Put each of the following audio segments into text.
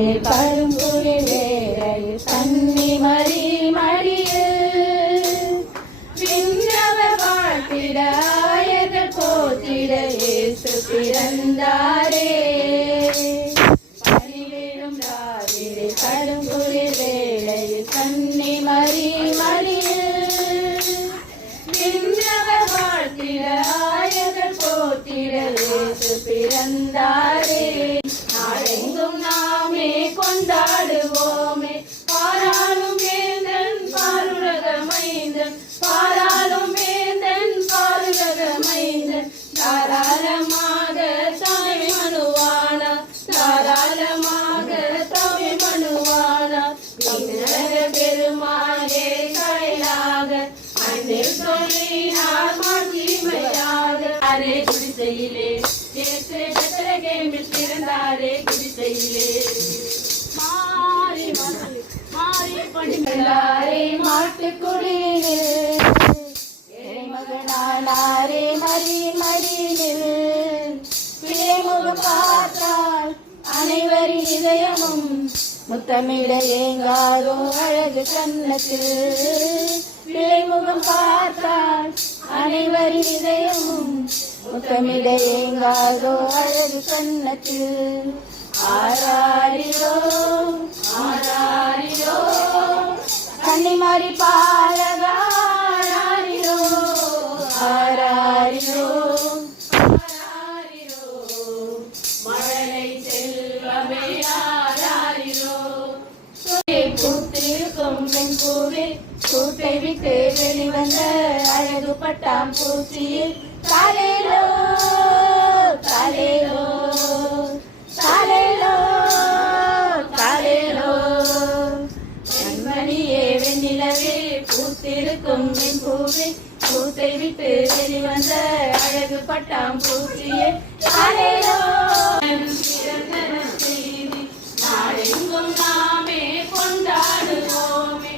ராவினில் கரும்புரி வேளையில் கன்னி மடியில் விண்ணவர் வாழ்த்திட ஆயர்கள் இயேசு பிறந்தாரே குடிசையிலே. இயேசு பெத்லகேமில் பிறந்தாரே குடிசையிலே. மாறி மாறி மாறி கொண்டிருந்தாரே மாட்டுக்குடியிலே மகனானாரே மறி மடியில் பிள்ளைமுகம் பார்த்தால் அனைவரின் இதயமும் முத்தமிட ஏங்காதோ அழகு கண்ணத்தில். பிள்ளைமுகம் பார்த்தால் அனைவரின் இதயமும் முத்தமிடையெங்காதோ அழகு கண்ணத்தில். ஆராரிரோ ஆராரிரோ கண்ணி மாறி ஆராரிரோ ஆராரிரோ மழலை கூட்டை விட்டு வெளிவந்த அழகு பட்டாம் பூச்சியில் காலேலோ பூத்திருக்கும் என் பூவே பூத்தை விட்டு வெளிவந்த அழகு பட்டாம் பூச்சியே காலேலோ பிறந்த நாமே கொண்டாடுவோமே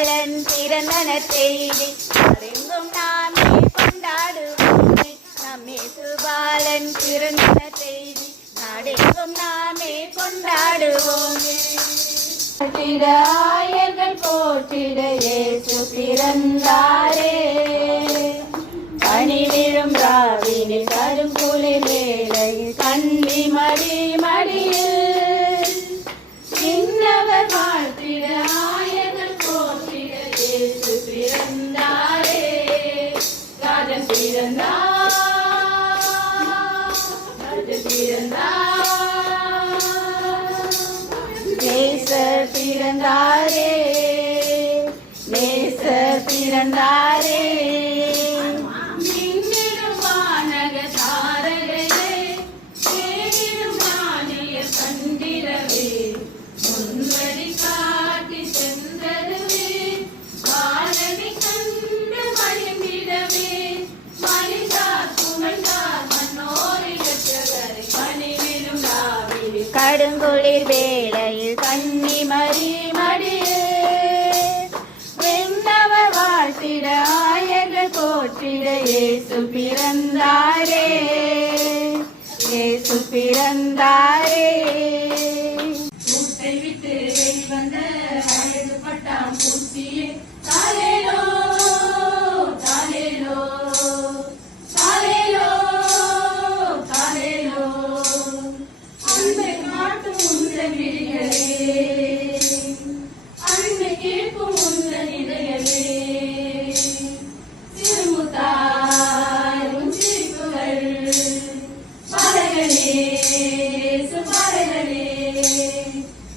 பாலன் பிறந்தன செய்தி அறிந்தும் நாமே கொண்டாடுவோமே. நம்மே சுபாலன் பிறந்தன செய்தி நாடெங்கும் நாமே கொண்டாடுவோமே. போற்றிட ஆயர்கள் போற்றிட இயேசு பிறந்தாரே. பணி விழும் ராவினில் கரும் கருங்குளிர் வேளையில் கண்ணி மடி மடியில். சின்னவர் வாழ்த்திட நாவினில் கடுங்குளிர் வேளையில் கண்ணி ஏசு பிறந்தாரே. ஏசு பிறந்தாரே.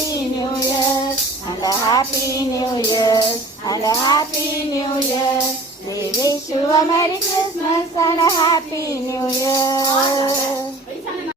happy new year, and a happy new year, and a happy new year. We wish you a Merry Christmas and a happy new year.